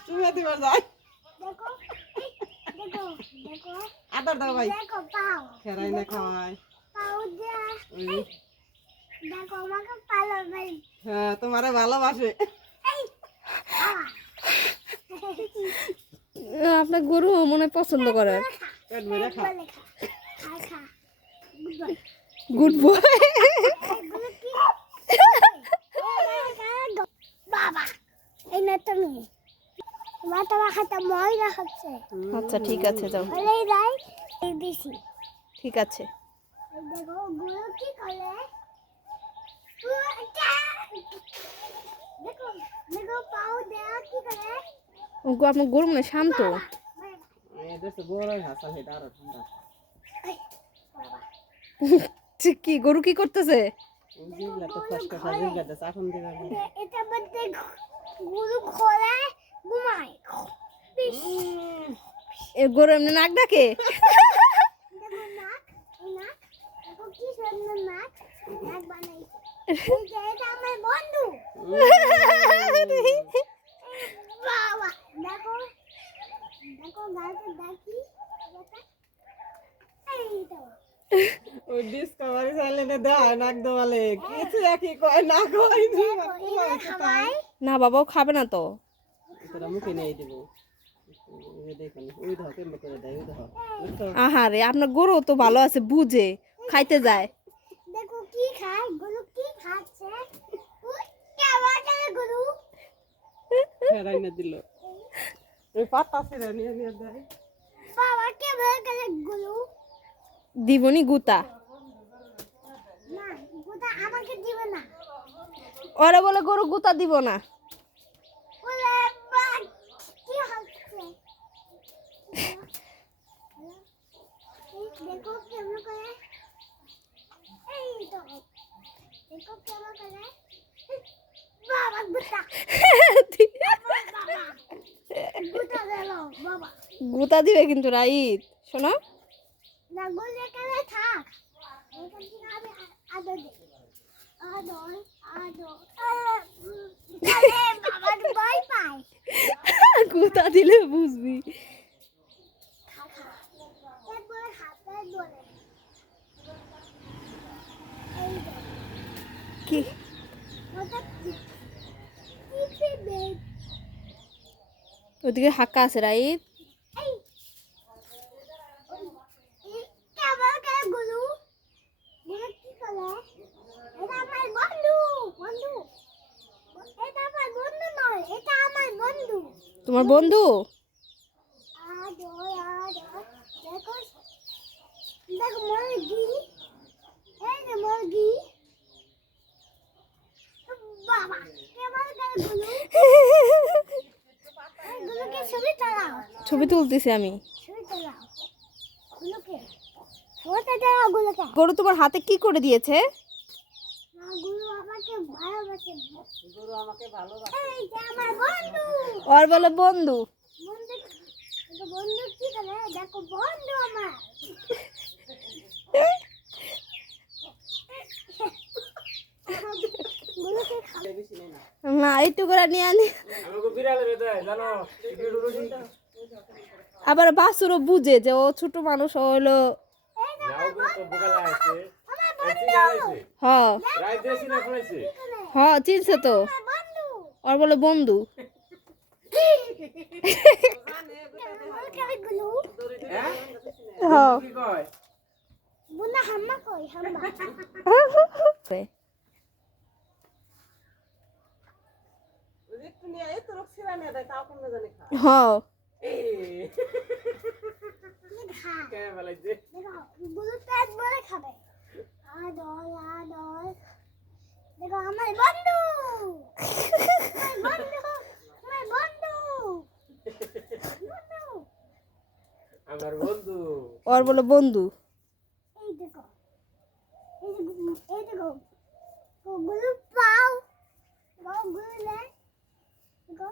চুমে দিবার যায় দেখো দেখো দেখো আদর দাও ভাই দেখো পাও খেরাই না খাওয়ায় পাও দিয়া দেখো আমাকে পালো ভাই হ্যাঁ তোমারে ভালোবাসে এই বাবা আপনার গরু মনে পছন্দ করে পেট ভরে খা খা খা গুড বয় এগুলো কি বাবা এই না তুমি মাথা মাখাতে ময়লা হচ্ছে আচ্ছা ঠিক আছে যাও এই রাই এই দিছি ঠিক আছে এই দেখো গুলো কি করে দেখো দেখো পাও দেয়া কি করে আপনার গরু মনে শান্ত এই দেশে বড় হাসা হেটা আর ঠান্ডা কি গরু কি করতেছে জিগলা তো ফসকা জিগলা দে এখন দিবা এটা মধ্যে গুলো খোলে ঘুমায় এ গরু এমনি নাক ডাকে দেখো নাক এই নাক দেখো কি সুন্দর নাক নাক বানাইছে এই যে এটা আমার বন্ধু বাবা দেখো দেখো গালটা দেখি এই তো ওই ডিসকভারি চ্যানেলে দেয় নাক দোয়ালে কিছু একই কয় না কয় খাওয়াই না বাবাও খাবে না তো তোরা মুখে নিয়ে দিব এই দেখুন ওই ধর কেমন করে দেয় ওই ধর আহারে আপনার গরু তো ভালো আছে বুঝে খাইতে যায় দেখো কি খায় গরু কি খাচ্ছে উই কেমন করে গরু খেরাই না দিল ওই পাতা ছিঁড়ে নিয়ে নিয়ে দেয় বাবা কেমন করে গরু দিবনি গুতা না গোটা আমাকে দিবে না ওরা বলে গরু গুতা দিব না বলে বা কি হচ্ছে এই দেখো কেমন করে এই তো দেখো কেমন করে বাবা গোটা বাবা গোটা দিল বাবা গুতা দিবে কিন্তু রাইত শোনো না গোলে করে থাক এখান থেকে আমি আদর দিই আদর আদর আরে বাবা ভয় পায় গুতা দিলে বুঝবি খা খা একবার হাতে ধরে এই যে কি ওটা কি দে ওদিকে হাক্কা আছে রাইত এই কেমন করে গুলু গুলু কি করে এটা আমার বন্ধু বন্ধু এটা আমার বন্ধু নয় এটা আমার বন্ধু তোমার বন্ধু আদো আদো দেখো দেখো মুরগি এই যে মুরগি বাবা কেমন করে গুলু গুলুকে ছবি তোলাও ছবি তুলতেছি আমি ছবি তোলাও গুলুকে ফটো তোলাও গুলুকে গরু তোমার হাতে কি করে দিয়েছে না গুলু আমাকে ভালোবাসে গরু আমাকে ভালোবাসে এই যে আমার বন্ধু ওর বলে বন্ধু বন্ধু এটা বন্ধু কি করে দেখো বন্ধু আমার গুলুকে খাবে বেশি নেই না না একটু করে নিয়ে আনি আমাকে বিড়ালে বেঁধে জানো আবার বাসুরও বুঝে যে ও ছোট মানুষ ও হলো নাও তো বগালা আছে আমার এসি গাইছে হ রাই দেশি না ফলাইছে হ চিনছে তো বন্ধু ওর বলে বন্ধু গুলু হ্যাঁ হ কি কয় বুনা হাম্মা কই হাম্মা ওই যে একটু নিয়ে এত রোগ ছিঁড়া নিয়ে দেয় তাও কমে জানি খা হ খা কে ফলাইছে দেখো গুলু পেট ভরে খাবে আদর আদর দেখো আমার বন্ধু আমার বন্ধু বন্ধু আমার বন্ধু ওর বলে বন্ধু এই দেখো এই দেখো গুলু পাও গুলু লে দেখো